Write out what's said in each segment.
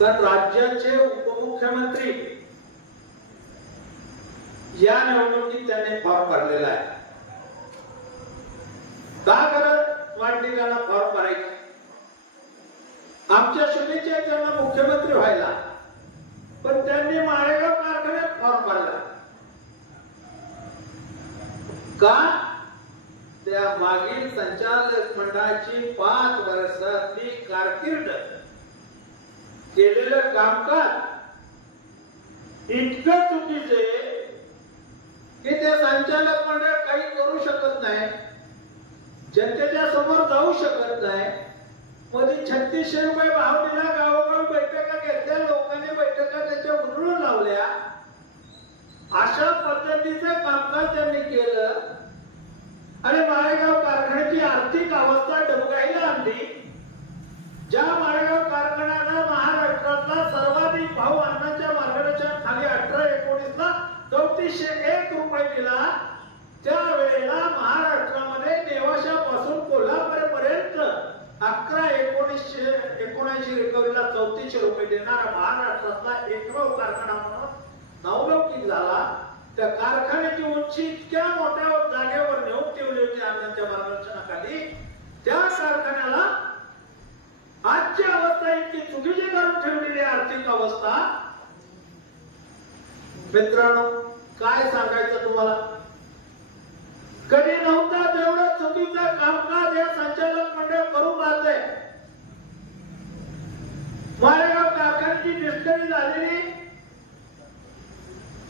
तर राज्याचे उपमुख्यमंत्री या निवडणुकीत त्यांनी फॉर्म भरलेला आहे. का गरज वाटली त्यांना फॉर्म भरायची? आमच्या शुभेच्छा त्यांना मुख्यमंत्री व्हायला, पण त्यांनी माळेगाव कारखान्यात फॉर्म भरला. का? त्या मागील संचालक मंडळाची 5 वर्षातली कारकीर्द केलेलं कामकाज इतकं चुकीचे की ते संचालक मंडळ काही करू शकत नाही, जनतेच्या समोर जाऊ शकत नाही. मध्ये 3600 रुपये भाव दिला, गावोगावी बैठका घेतल्या, लोकांनी बैठका त्याच्या उधळून लावल्या. अशा पद्धतीचं कामकाज त्यांनी केलं आणि माळेगाव कारखान्याची आर्थिक अवस्था डबघाईला आणली. ज्या माळेगाव कारखान्यानं महाराष्ट्रातला सर्वाधिक भाव अन्नाच्या मार्गदर्शनाखाली 18-19 ला 3401 रुपये दिला, त्यावेळेला महाराष्ट्रामध्ये नेवाशापासून कोल्हापूरपर्यंत 11-19-19 रिकव्हरीला 3400 रुपये देणारा महाराष्ट्रातला एकमेव कारखाना म्हणून नावलौकिक झाला. त्या कारखान्याची उंची इतक्या मोठ्या जागेवर नेऊन ठेवली होती अन्नाच्या मार्गदर्शनाखाली. त्या कारखान्याला आजची अवस्था इतकी चुकीची करून ठेवलेली आर्थिक अवस्था. मित्रांनो, काय सांगायचं तुम्हाला? कधी नव्हता तेवढं चुकीचं कामकाज या संचालक मंडळ करून राहते. माळेगाव कारखान्याची डिस्कवरी झालेली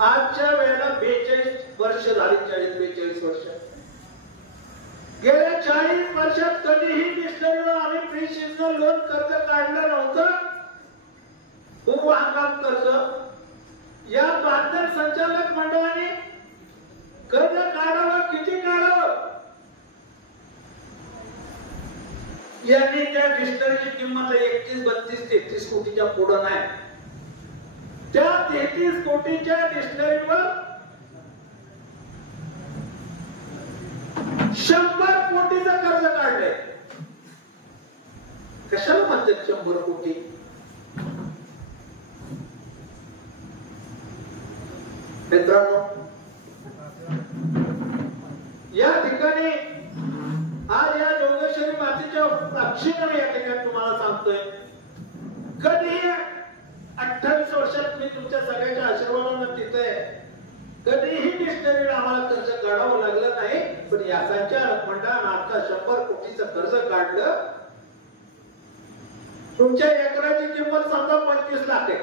आजच्या वेळेला 42 वर्ष झाली. 40-42 वर्ष. गेल्या 40 वर्षात कधीही डिस्कवरीवर आम्ही प्री सीजनल लोन कर्ज काढलं नव्हतं. उभं हंगाम कर्ज या बहादर संचालक मंडळाने कर्ज काढावं, किती काढावं यांनी त्या डिस्टरीची किंमत 31, 32, 33 कोटीच्या पुढे नाही. त्या 33 कोटीच्या डिस्टरीवर 100 कोटीचं कर्ज काढले. कशाला म्हणतात 100 कोटी? मित्रांनो, या ठिकाणी आज या जोगेश्वरी मातेच्या साक्षीने या ठिकाणी तुम्हाला सांगतोय, कधीही 28 वर्षात मी तुमच्या सगळ्याच्या आशीर्वादानं तिथे कधीही डिस्टरीला आम्हाला कर्ज काढावं लागलं नाही. पण या संचालक मंडळानं आता 100 कोटीचं कर्ज काढलं. तुमच्या एकराची किंमत समजा 25 लाख आहे.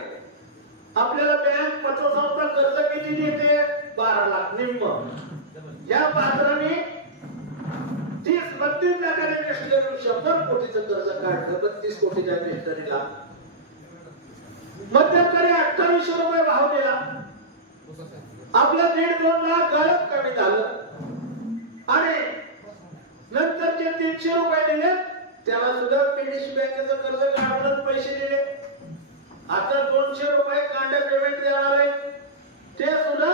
आपल्याला बँक पतसंस्था कर्ज किती देते? 12 लाख निम्म. या पात्राने 30-32 लाखाने डिस्टरीवर 100 कोटीचं कर्ज काढलं. 32 कोटीच्या डिस्टरीला मध्यंतरी 2800 रुपये भाव दिला. आपलं 1.5-2 लाख गळत कमी झालं आणि नंतरचे 300 रुपये दिले. त्याला सुद्धा पीडीसी बँकेचं कर्ज काढून पैसे दिले. आता 200 रुपये कांडे पेमेंट देणार आहे, ते सुद्धा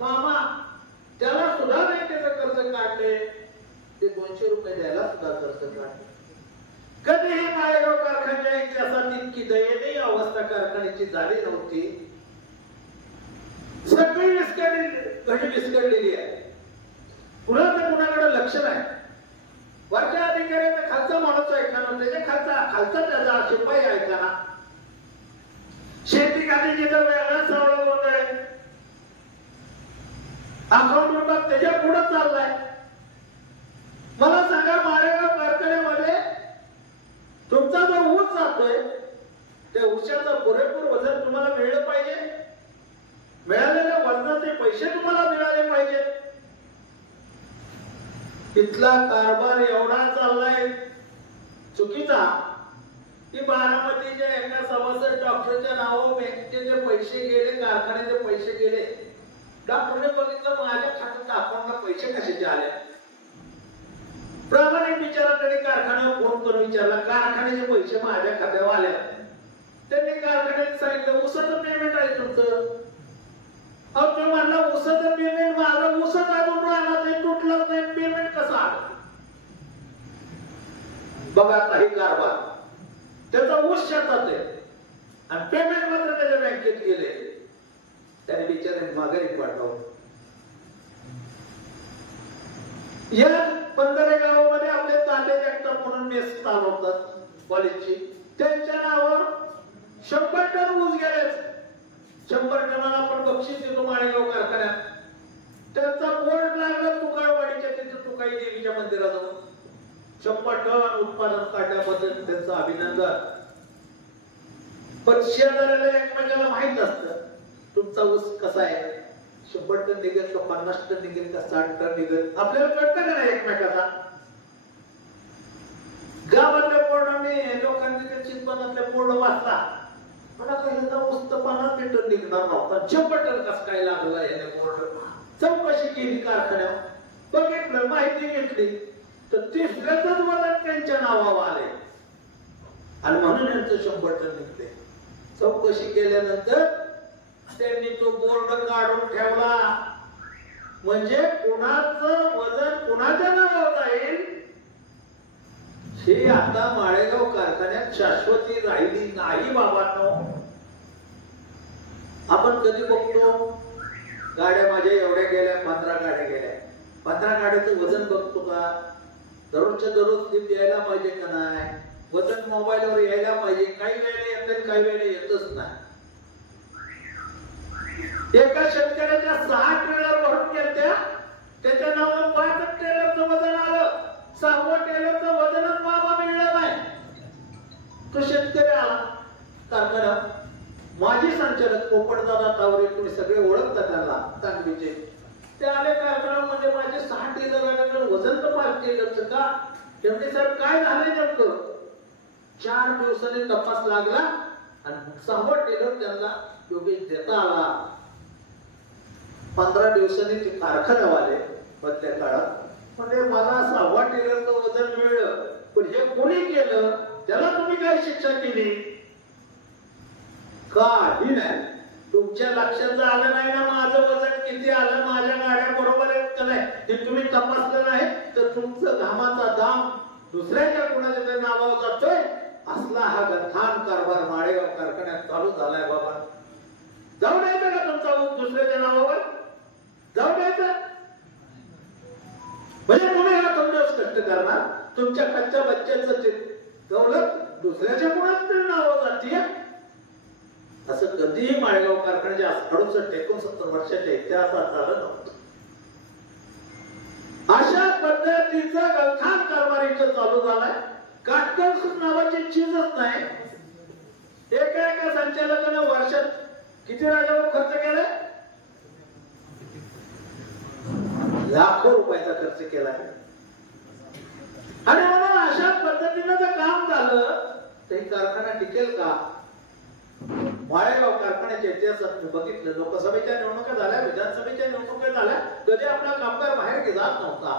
मामा त्याला सुद्धा बँकेचं कर्ज काढले. ते 200 रुपये द्यायला सुद्धा कर्ज काढले. कधीही माळेगाव कारखान्याच्या इतिहासात इतकी दयनीय अवस्था कारखान्याची झाली नव्हती. सगळी विस्कळलेली आहे. कुणाचं कुणाकडे लक्ष नाही. वरच्या अधिकाऱ्याचा खालचा माणूस ऐकणार, त्याच्या खालचा त्याचा शिपाई ऐकणार. शेती खात्याची तर वेगळा सवड गोंधळ आहे. अकाउंट विभाग त्याच्या पुढे चाललाय. मला सांगा, माळेगाव कारखान्यामध्ये तुमचा जो ऊस जातोय त्या ऊसाचं पुरेपूर वजन तुम्हाला मिळलं पाहिजे. मिळालेल्या वजनाचे पैसे तुम्हाला मिळाले पाहिजेत. इथला कारभार एवढा चाललाय चुकीचा की बारामतीच्या एका सभासद डॉक्टरच्या नावावर बँकेचे पैसे गेले, कारखान्याचे पैसे गेले. डॉक्टरने बघितलं माझ्या खात्यात अकाउंटला पैसे कशाचे आले. प्रामाणिक विचारा त्यांनी कारखान्यावर फोन करून विचारला, कारखान्याचे पैसे माझ्या खात्यावर आले. त्यांनी कारखान्यात सांगितलं ऊसाचं पेमेंट आहे तुमचं. अहो तो म्हणला ऊसाचं पेमेंट माझं ऊसच अजून राहिला ते तुटलंच नाही, पेमेंट कसं आलं? बघा काही कारभार. त्याचा ऊस शेतात आहे, आणि पेमेंट मात्र त्याच्या बँकेत गेले. त्याने बिचारे माघारी पाठवलं. या 15 गावामध्ये आपले तांबे जगताप म्हणून मेस चालवतात कॉलेजची. त्यांच्या नावावर 100 टन ऊस गेले. 100 टनाला आपण बक्षीस देतो माळेगाव कारखान्यात. त्यांचा बोर्ड लागला तुकाळवाडीच्या तिथे तुकाई देवीच्या मंदिराजवळ. 100 टन उत्पादन काढल्याबद्दल त्यांचं अभिनंदन. पण शेजाऱ्याला एकमेकाला माहित असतं तुमचा ऊस कसा आहे. 100 टन निघेल का 50 टन निघेल का 60 टन निघेल आपल्याला कळतं का नाही एकमेकाचा. गावातल्या बोर्डाने लोकांनी त्या चिंतनातल्या बोर्ड वाचला. मला काही ऊस तर 50 लिटर निघणार नव्हता. 100 टन कसं काय लागला याने बोर्ड. चौकशी केली कारखान्यावर. बघितलं माहिती घेतली तर 30 गजच वजन त्यांच्या नावावर आले आणि म्हणून यांचं 100 टन निघते. चौकशी केल्यानंतर त्यांनी तो बोर्ड काढून ठेवला. म्हणजे कुणाचं वजन कुणाच्या नावावर जाईल हे आता माळेगाव कारखान्यात शाश्वती राहिली नाही बाबांनो. आपण कधी बघतो गाड्या माझ्या एवढ्या गेल्या 15 गाड्या गेल्या. 15 गाड्याचं वजन बघतो का. दररोजच्या दररोज स्लिप यायला पाहिजे का नाही. वजन मोबाईलवर यायला पाहिजे. काही वेळेला येतं काही वेळेला येतच नाही. एका शेतकऱ्याच्या 6 ट्रेलर भरून गेल्या. त्याच्या नावावर 5 ट्रेलरचं वजन आलं. 6वं ट्रेलरचं वजनच मामा मिळलं नाही. तो शेतकरी आला कारखान्यात. माजी संचालक पोपटदादा तावरे तुम्ही सगळे ओळखता त्यांना सांगलीचे. ते आले कारखान्यामध्ये माझे 6 ट्रेलर आले वजन तर 5 ट्रेलरचं का. तेवढे साहेब काय झाले नेमकं. 4 दिवसांनी तपास लागला आणि 6वं ट्रेलर त्यांना योगेश देता आला. 15 दिवसांनी ते कारखान्यावाले मधल्या काळात म्हणजे मला 6वं ट्रेलरचं वजन मिळलं. पण हे कोणी केलं त्याला तुम्ही काय शिक्षा केली. काही नाही. तुमच्या लक्षात आलं नाही ना माझं वजन किती आलं. माझ्या गाड्या बरोबर आहेत का नाही हे तुम्ही तपासलं नाही तर तुमचं घामाचा दाम दुसऱ्याच्या कुणाच्या तरी नावावर जातोय. असला हा गंधान कारभार माळेगाव कारखान्यात चालू झालाय बाबा. जाऊ द्यायचं का तुमचा ऊस दुसऱ्याच्या नावावर. जाऊ द्यायचं म्हणजे तुम्ही हा 2 दिवस कष्ट करणार. तुमच्या कच्च्या बच्च्याचं ते दौलत दुसऱ्याच्या कुणाच्या नावावर जाते. असं कधीही माळेगाव कारखान्याच्या 68 वर्षाच्या इतिहासात झालं नव्हतं. अशा पद्धतीचा गंधान कारभार इथं चालू झालाय. काटकर नावाची चीजच नाही. एका संचालकानं वर्षात किती राजावर खर्च केलाय. लाखो रुपयाचा खर्च केलाय. आणि म्हणून अशा पद्धतीनं जर काम झालं तर ही कारखाना टिकेल का. माळेगाव कारखान्याच्या इतिहासात बघितलं लोकसभेच्या निवडणुका झाल्या विधानसभेच्या निवडणुका झाल्या कधी आपला कामगार बाहेर जात नव्हता.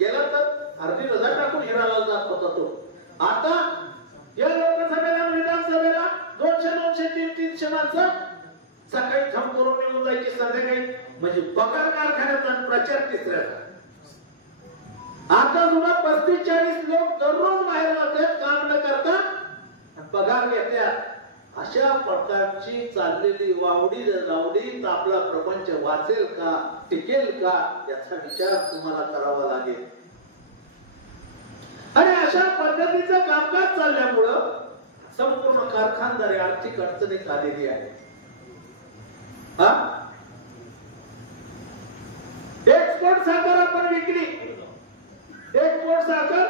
गेला तर अर्धी रजा टाकून हिराला जात होता तो. आता या लोकसभेला विधानसभेला 200 300 माणसं सकाळी थंब करून निघून जायची संध्याकाळी म्हणजे पगार कारखान्याचा प्रचार तिसऱ्याचा. आता सुद्धा 35-40 लोक दररोज बाहेर जातात काम न करता पगार घेतात. अशा प्रकारची चाललेली वावडी लावडीत आपला प्रपंच वाचेल का टिकेल का याचा विचार तुम्हाला करावा लागेल. आणि अशा पद्धतीचं कामकाज चालल्यामुळं संपूर्ण कारखानदारी आर्थिक अडचणीत आलेली आहे. एक्सपोर्ट साखर आपण विकली. एक्सपोर्ट साखर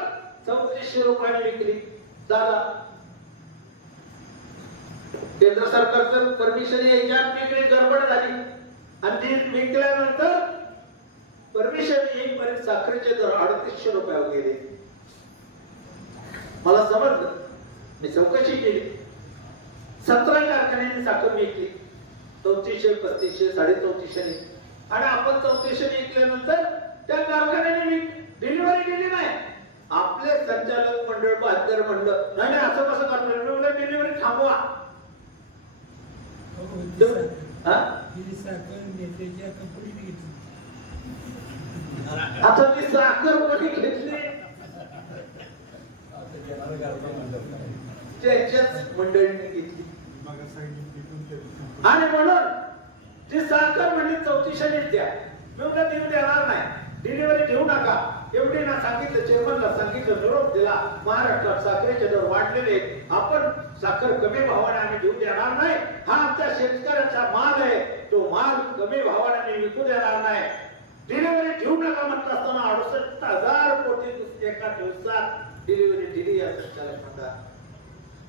3400 रुपयाने विकली. दादा केंद्र सरकारचं परमिशन यायच्यात विक्री गडबड झाली आणि ती विकल्यानंतर परमिशन येईपर्यंत साखरेचे दर 3800 रुपयावर गेले. मला समजलं. मी चौकशी केली. 17 कारखान्यांनी साखर विकली. 3400 3500 350 आणि आपण 3400 विकल्यानंतर त्या कारखान्याने डिलिव्हरी दिली नाही. आपले संचालक मंडळ बहादर म्हणलं नाही असं कसं करणार डिलिव्हरी थांबवा. आता ती साखर कोणी घेतली त्याच्याच मंडळीने घेतली. आणि म्हणून ती साखर म्हणजे 3400 द्या, मी उद्या देऊ देणार नाही, डिलिव्हरी घेऊ नका एवढी ना सांगितलं. चेअरमनला सांगितलं, निरोप दिला. महाराष्ट्रात साखरेचे दर वाढलेले, आपण साखर कमी भावाने आम्ही देऊ देणार नाही. हा आमच्या शेतकऱ्याचा माल आहे, तो माल कमी भावाने आम्ही विकू देणार नाही. डिलिव्हरी घेऊ नका म्हटलं असताना 68,000 कोटी एका दिवसात डिलिव्हरी दिली या संचालक मंडळात.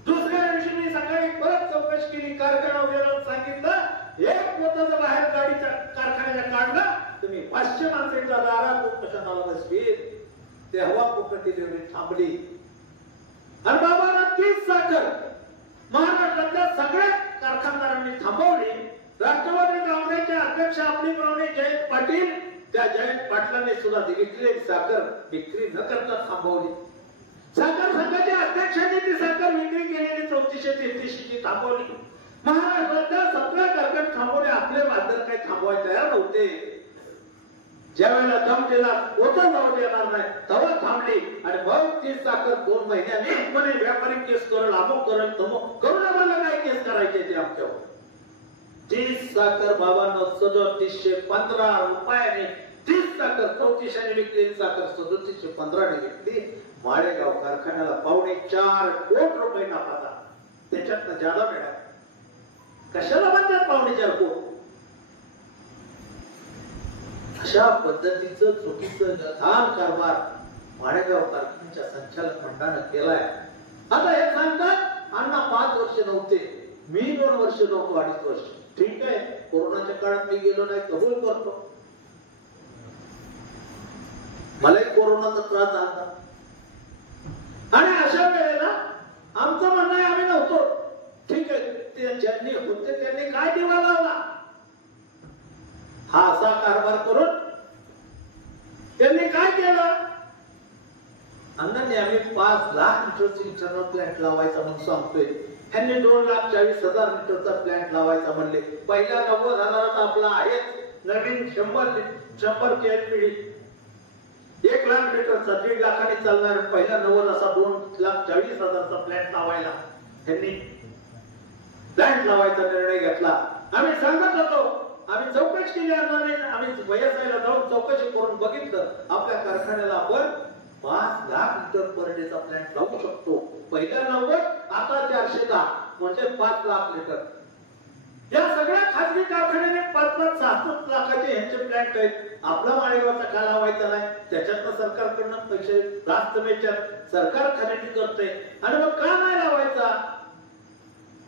दुसऱ्या दिवशी मी सकाळी परत चौकशी केली, कारखाना सांगितलं एक पोताचं बाहेर गाडीच्या कारखान्याच्या काढलं तुम्ही 500 माणसांच्या दारात उपोषणाला बसतील. तेव्हा कुठं डिलिव्हरी थांबली. आणि बाबांना तीच साखर महाराष्ट्रातल्या सगळ्या कारखानदारांनी थांबवली. राष्ट्रवादी काँग्रेसचे अध्यक्ष आपली प्रमाणे जयंत पाटील, त्या जयंत पाटलांनी सुद्धा विक्री साखर विक्री न करता थांबवली. साखर संघाच्या अध्यक्षांनी ती साखर विक्री केलेली 3433 थांबवली. महाराष्ट्रातल्या 17 कारखाने थांबवले. आपले बांधर काही थांबवायला तयार नव्हते. ज्यावेळेला दम दिला होतं जाऊ देणार नाही तेव्हा थांबली. आणि मग ती साखर 2 महिन्यांनी म्हणे व्यापारी केस करल, अमुक करल, तमुक करून आम्हाला काय केस करायचे ते आमच्यावर. ती साखर बाबांना 3715 रुपयाने तीच साखर 3400 विकलेली साखर 3715 ने विकली. माळेगाव कारखान्याला 4.25 कोटी रुपये नफा झाला. त्याच्यात ज्यादा मिळाला. कशाला म्हणतात 4.25 कोटी? अशा पद्धतीचं चुकीचं धान कारभार माळेगाव कारखान्याच्या संचालक मंडळानं केलाय. आता हे सांगतात अण्णा 5 वर्ष नव्हते, मी 2 वर्ष नव्हतो, 2.5 वर्ष. ठीक आहे, कोरोनाच्या काळात मी गेलो नाही, कबूल करतो. मलाही कोरोनाचा त्रास झाला. आणि अशा वेळेला आमचं म्हणणं आहे आम्ही नव्हतो. ठीक आहे, ते ज्यांनी होते त्यांनी काय दिवा लावला? हा असा कारभार करून त्यांनी काय केलं? अण्णांनी आम्ही 5 लाख लिटरची इंटरनल प्लांट लावायचा म्हणून सांगतोय. त्यांनी 2,40,000 लिटरचा प्लांट लावायचा म्हणले. पहिला 90,000 आपला आहे, नवीन 100 केएलपीडी 1 लाख लिटरचा 1.5 लाखाने चालणार. पहिला 90 असा 2,40,000चा प्लांट लावायला त्यांनी प्लांट लावायचा निर्णय घेतला. आम्ही सांगत होतो, आम्ही चौकशी केली अण्णांनी, आम्ही वयसायला जाऊन चौकशी करून बघितलं आपल्या कारखान्याला आपण 5 लाख लिटर पर डेचा प्लांट लावू शकतो. पहिल्या 90, आता 410 म्हणजे 5 लाख लिटर. या सगळ्या खासगी कारखान्याने 5-6 लाखाचे ह्यांचे प्लांट आहेत. आपला माळेगावचा का लावायचा नाही? त्याच्यातनं सरकारकडनं पैसे रास्त मिळतात, सरकार खरेदी करते. आणि मग का नाही लावायचा?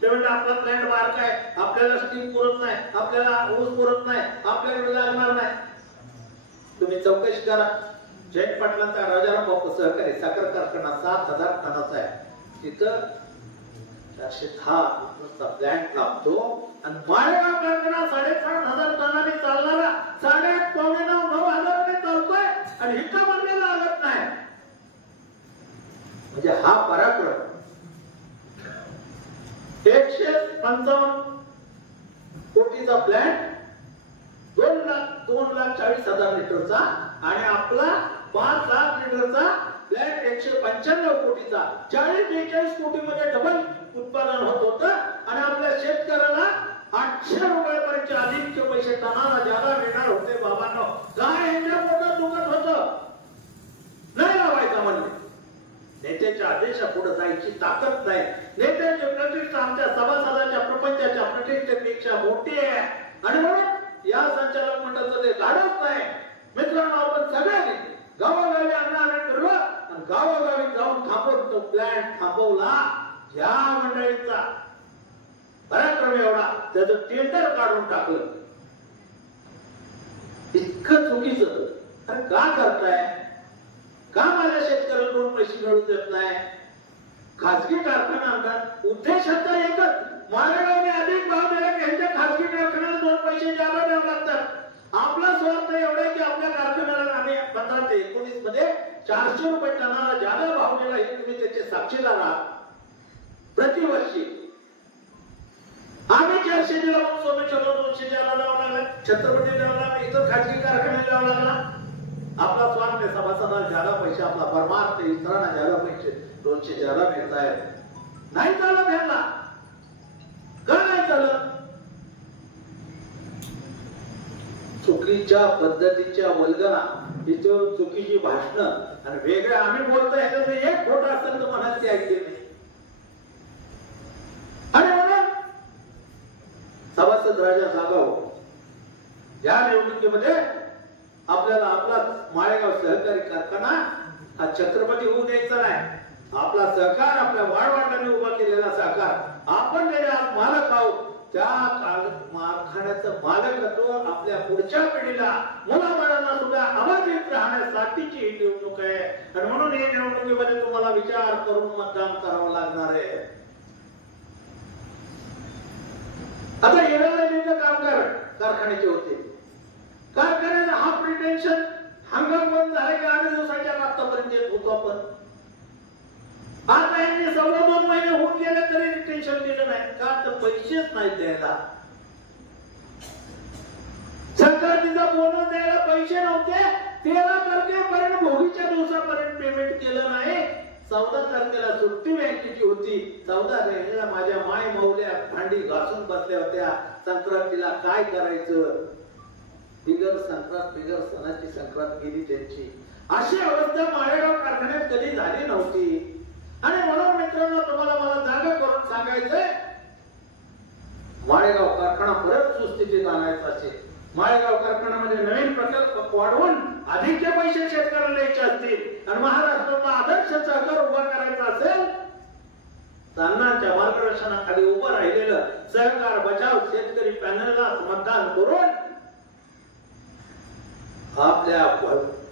ते म्हणजे आपला प्लांट बारका आहे, आपल्याला स्टीम पुरत नाही, आपल्याला ऊस पुरत नाही, आपल्याकडे लागणार नाही. तुम्ही चौकशी करा. जयंत पाटलांचा राजाराम बापू सहकारी साखर कारखाना 7,000 टनाचा आहे. तिथं 410 लिटरचा प्लांट लागतो. आणि माळेगाव कारखाना 7,500 टनाने चालणारा 8,900 चालतोय आणि हिक्का मारणे लागत नाही. म्हणजे हा पराक्रम 155 कोटीचा प्लांट 2,40,000 लिटरचा आणि आपला 5 लाख लिटरचा प्लांट 195 कोटीचा 40-42 कोटीमध्ये डबल उत्पादन होत होतं. आणि आपल्या शेतकऱ्याला 800 रुपयापर्यंत अधिकचे पैसे टनाला ज्यादा मिळणार होते. बाबांनो काय यांच्या पोटात दुखत होतं? नाही लावायचा म्हणले. नेत्याच्या आदेशापुढे जायची ताकद नाही. नेत्याची प्रतिष्ठा आमच्या सभासदाच्या प्रपंचाच्या प्रतिष्ठेपेक्षा मोठी आहे. आणि म्हणून या संचालक मंडळाचं ते धाडस नाही. मित्रांनो, आपण सगळ्यांनी गावोगावी आणणार ठरवलं आणि गावोगावी जाऊन थांबवून तो प्लांट थांबवला. या मंडळीचा पराक्रम एवढा, त्याचं टेंडर काढून टाकलं. इतकं चुकीचं अरे का करताय? का माझ्या शेतकऱ्याला 2 पैसे मिळू देत नाही? खासगी कारखाना आणतात, उद्देशाचा एकच, माळेगावने अधिक भाव दिला की ह्यांच्या खासगी कारखान्याला 2 पैसे ज्यादा द्यावे लागतात. आपला स्वार्थ एवढा की आपल्या कारखान्याला आम्ही 15 ते 19 मध्ये 400 रुपये टनाला ज्यादा भाव दिला. हे तुम्ही त्याचे साक्षीदार आहात. प्रतिवर्षी आम्ही 400 दिला, सोमेश्वरला 200 द्यायला लावा लागला, छत्रपती द्यायला, इतर खासगी कारखान्याला द्यावा लागला. आपला स्वार्थ सभासदाला ज्यादा पैसे, आपला परमार्थ इतरांना ज्यादा पैसे 200 ज्यादा मिळत आहेत. नाही चालत ह्यांना. चालत. चुकीच्या पद्धतीच्या वल्गना, इथून चुकीची भाषणं आणि वेगळ्या आम्ही बोलतो ह्याच्यात एक खोटं असेल तर म्हणाल ते ऐकले नाही. आणि म्हणून सभासद राजा सांगावं, या निवडणुकीमध्ये आपल्याला आपला माळेगाव सहकारी कारखाना हा छत्रपती होऊ द्यायचा नाही. आपला सहकार, आपल्या वाडवडिलांनी उभा केलेला सहकार, आपण त्याच्या मालक आहोत. त्या कारखान्याचं मालकत्व आपल्या पुढच्या पिढीला, मुलाबाळांना सुद्धा अबाधित राहण्यासाठीची ही निवडणूक आहे. आणि म्हणून या निवडणुकीमध्ये तुम्हाला विचार करून मतदान करावं लागणार आहे. आता येणाऱ्या कामगार कारखान्याचे होते. कारखान्याला हाफ रिटेन्शन हंगाम बंद झाले की 8 दिवसाच्या आतापर्यंत येत होतो आपण. आता यांनी 2.25 महिने होऊन गेले तरी रिटेन्शन दिलं नाही. का तर पैसेच नाही द्यायला. संक्रांतीचा बोनस द्यायला पैसे नव्हते. 13 तारखेपर्यंत भोगीच्या दिवसापर्यंत पेमेंट केलं नाही. 14 तारखेला सुट्टी बँकेची होती. 14 तारखेला माझ्या माय मौल्या भांडी घासून बसल्या होत्या. संक्रांतीला काय करायचं, बिगर संक्रांत, बिगर सणाची संक्रांत गेली त्यांची. अशी अवस्था माळेगाव कारखान्यात कधी झाली नव्हती. आणि म्हणून मित्रांनो, तुम्हाला मला जागा करून सांगायचंय, माळेगाव कारखाना परत सुस्थितीत आणायचा असेल, माळेगाव कारखान्यामध्ये नवीन प्रकल्प वाढवून अधिकचे पैसे शेतकऱ्याला द्यायचे असतील आणि महाराष्ट्राला आदर्श सहकार उभा करायचा असेल, अण्णांच्या मार्गदर्शनाखाली उभं राहिलेलं सहकार बचाव शेतकरी पॅनलला मतदान करून आपल्या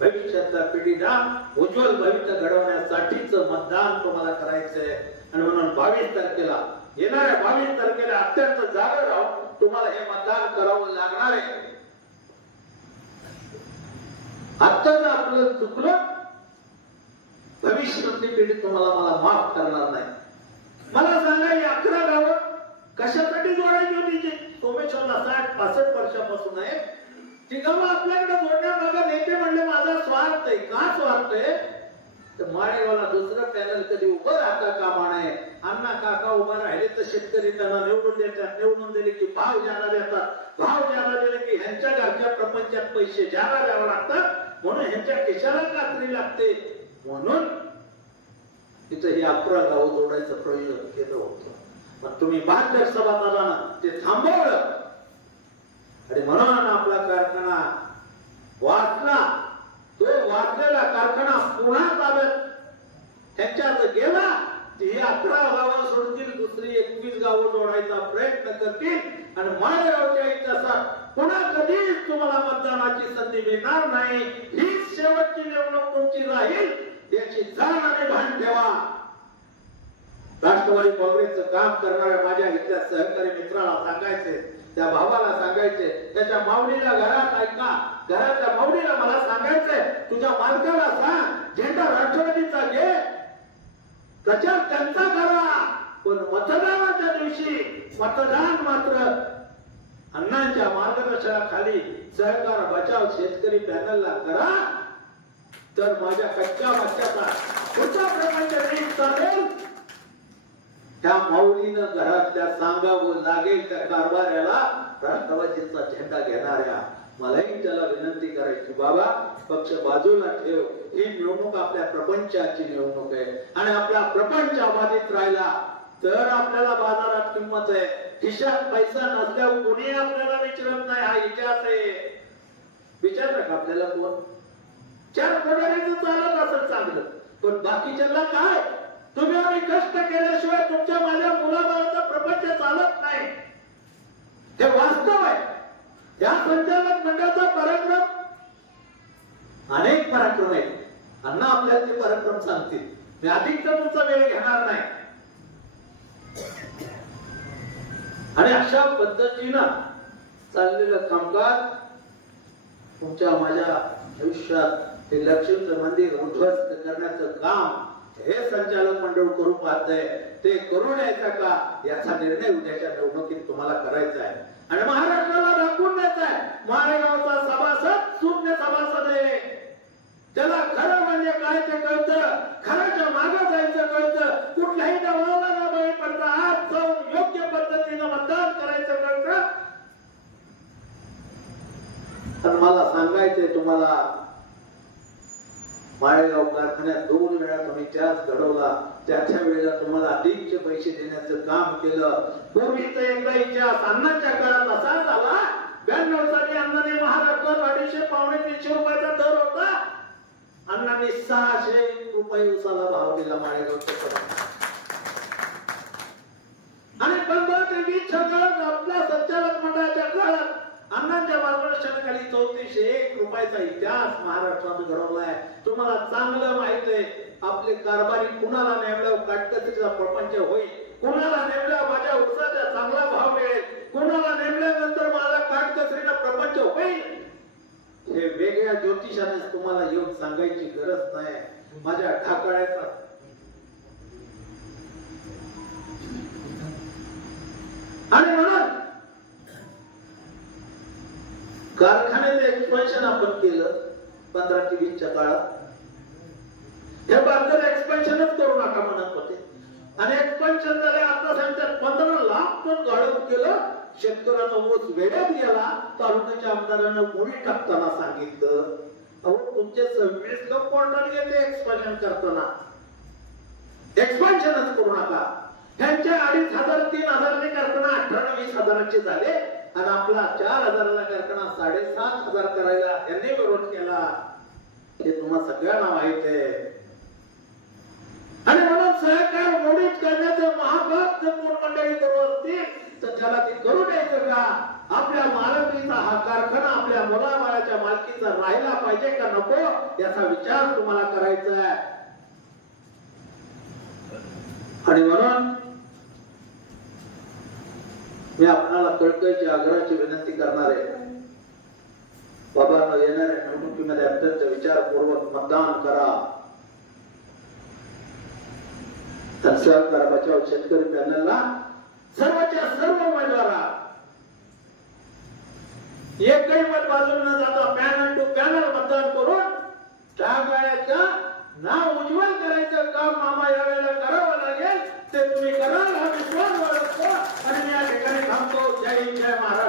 भविष्यातल्या पिढीला उज्ज्वल भविष्य घडवण्यासाठीच मतदान तुम्हाला करायचंय. आणि म्हणून 22 तारखेला, येणाऱ्या 22 तारखेला अत्यंत जागर राहून तुम्हाला हे मतदान करावं लागणार आहे. आत्ताच आपलं चुकलं, भविष्यातली पिढी तुम्हाला मला माफ करणार नाही. मला सांगा, 11 गावं कशासाठी जोडायची होती? जी सोमेश्वरला 60-65 वर्षापासून आहे, ती गावं आपल्याकडे जोडण्यामागे नेते म्हणले माझा स्वार्थ आहे. का स्वार्थ आहे? तर माळेगावला दुसरं पॅनल कधी उभं राहता कामा नये. अण्णा काका उभा राहिले तर शेतकरी त्यांना निवडून देतात. निवडून दिले की भाव ज्यादा देतात. भाव ज्यादा दिले की ह्यांच्या घरच्या प्रपंचात पैसे ज्यादा द्यावे लागतात. म्हणून ह्यांच्या खिशाला कात्री लागते. म्हणून तिथं ही 11 गावं जोडायचं प्रयोजन केलं होतं. पण तुम्ही 72 सभासदांना ते थांबवलं. आणि म्हणून आपला कारखाना वाचला. तो वाचलेला कारखाना पुन्हा ताब्यात त्यांच्यात गेला. ही 11 गावं सोडतील, दुसरी 21 गावं जोडायचा प्रयत्न करतील. आणि माळेगावच्या इतिहासात पुन्हा कधीच तुम्हाला मतदानाची संधी मिळणार नाही. हीच शेवटची निवडणूक तुमची राहील, याची जाण आणि भान ठेवा. राष्ट्रवादी काँग्रेसचं काम करणाऱ्या माझ्या इथल्या सहकारी मित्राला सांगायचे, त्या भावाला सांगायचे, त्याच्या माऊलीला घरात ऐका, घराच्या माऊलीला मला सांगायचंय, तुझ्या मालकाला सांग झेंडा राष्ट्रवादीचा घे, प्रचार त्यांचा करा, पण मतदानाच्या दिवशी मतदान मात्र अण्णांच्या मार्गदर्शनाखाली सहकार बचाव शेतकरी पॅनलला करा. तर माझ्या कच्च्या मच्छाचा पुढचा प्रपंच नीट चालेल. त्या माऊलीनं घरातल्या सांगावं लागेल त्या कारभाऱ्याला राष्ट्रवादीचा झेंडा घेणाऱ्या मलाही त्याला विनंती करायची, बाबा पक्ष बाजूला ठेव. ही निवडणूक आपल्या प्रपंचाची निवडणूक आहे आणि आपला प्रपंच बाधित राहिला तर आपल्याला बाजारात किंमत आहे. खिशात पैसा नसल्यावर कोणी आपल्याला विचारत नाही. हा इतिहास आहे. विचारलं का आपल्याला कोण? 4 कोणाचं चालत असं चांगलं, पण बाकीच्याला काय? तुम्ही आम्ही कष्ट केल्याशिवाय तुमच्या माझ्या मुलाबाळाचा प्रपंच चालत नाही. हे वास्तव आहे. या संचालक मंडळाचा पराक्रम, अनेक पराक्रम आहेत. अण्णा आपल्याला ते पराक्रम सांगतील. मी अधिकचा तुमचा वेळ घेणार नाही. आणि अशा पद्धतीनं चाललेलं कामकाज तुमच्या माझ्या आयुष्यात हे लक्ष्मीचं मंदिर उद्ध्वस्त करण्याचं काम हे संचालक मंडळ करू पाहतंय. ते करू द्यायचा का याचा निर्णय उद्याच्या निवडणुकीत तुम्हाला करायचा आहे. आणि महाराष्ट्राला दाखवून द्यायचा आहे माळेगावचा सभासद शून्य सभासद आहे. त्याला खरं म्हणजे काय ते कळतं, खऱ्याच्या मागे जायचं कळतं, कुठल्याही दबावाला न बळी पडता आज जाऊन योग्य पद्धतीनं मतदान करायचं. आणि मला सांगायचंय तुम्हाला, माळेगाव कारखान्यात 2 वेळा तुम्ही त्याच घडवला, त्याच्या वेळेला तुम्हाला अधिकचे पैसे देण्याचं काम केलं. पूर्वीच एकदा इतिहास अण्णांच्या काळात असा झाला, 92 साली अण्णांनी महाराष्ट्रात 250 पावणे 300 रुपयाचा दर होता. अण्णांनी 600 रुपये उसाला भाव दिला माळेगावच्या. आणि 15 ते 20 च्या काळात आपल्या संचालक मंडळाच्या काळात अण्णांच्या मार्गदर्शनाखाली 3401 रुपयाचा इतिहास महाराष्ट्रात घडवलाय. तुम्हाला चांगलं माहित आहे, आपले कारभारी कुणाला नेमल्यावर काटकसरीचा प्रपंच होईल, कुणाला नेमल्यावर माझ्या उसाचा चांगला भाव मिळेल, कुणाला नेमल्यानंतर मला काटकसरीचा प्रपंच होईल, हे वेगळ्या ज्योतिषाने तुम्हाला येऊन सांगायची गरज नाही. माझ्या ढाकळ्याचा आणि म्हणून कारखान्याचं एक्सपेन्शन आपण केलं 15 ते 20 च्या काळात. हे बांधर एक्सपेन्शनच करू नका म्हणत होते आणि एक्सपेन्शन झाले. आता सांगतात 15 लाख टन गाळप केलं. शेतकऱ्यांना ऊस वेड्यात गेला. तालुक्याच्या आमदारांना मुळी टाकताना सांगितलं, अहो तुमचे 26 लोक कोर्टात गेले एक्सपेन्शन करताना, एक्सपेन्शनच करू नका. त्यांचे 2,500 3,000 करताना 18-20 हजाराचे झाले आणि आपला 4,000 करताना 7,500 करायला यांनी विरोध केला. हे तुम्हाला सगळ्यांना माहित आहे. आणि म्हणून सहकार मोडीत करण्याचं महाभारत जर मंडळी करू असतील तर त्याला ते करू द्यायचं का? आपल्या मालकीचा हा कारखाना आपल्या मुलाबाळाच्या मालकीचा राहिला पाहिजे का नको याचा विचार तुम्हाला करायचा आहे. आणि म्हणून मी आपल्याला कळकळीची आग्रहाची विनंती करणार आहे, बाबांनो येणाऱ्या निवडणुकीमध्ये अत्यंत विचारपूर्वक मतदान करा. सहकार बचाव शेतकरी पॅनलला सर्वच्या सर्व उमेदवार एकही मत बाजूला न जाता पॅनल टू पॅनल मतदान करून त्या गाड्याचं नाव उज्ज्वल करायचं काम मामा यावेळेला करावं लागेल. ते तुम्ही कराल हा विश्वास बाळगतो आणि मी या ठिकाणी थांबतो. जय हिंद, जय महाराष्ट्र.